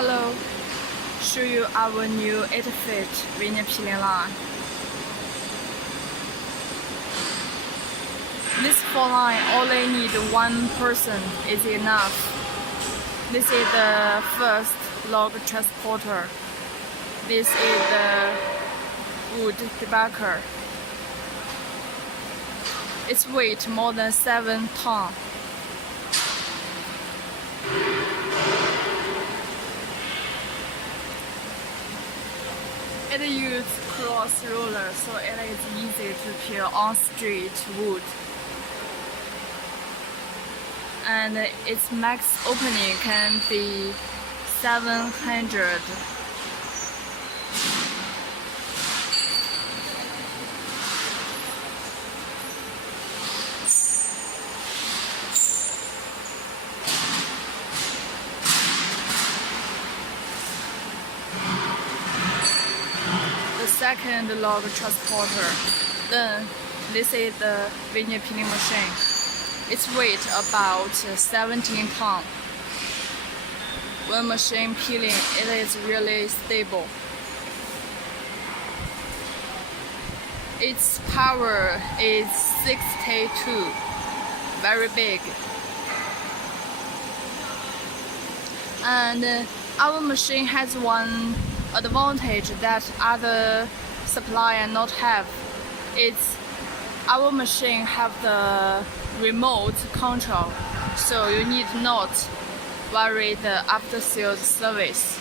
Hello, show you our new 8-feet veneer peeling line. This 4-line only need one person is enough. This is the first log transporter. This is the wood debarker. Its weight more than 7 tons. It uses cross roller, so it is easy to peel on straight wood. And its max opening can be 700. Second log transporter. Then this is the veneer peeling machine. Its weight about 17 tons. When machine peeling, it is really stable. Its power is 62, very big. And our machine has one advantage that other supplier not have. It's our machine have the remote control, so you need not worry the after sales service.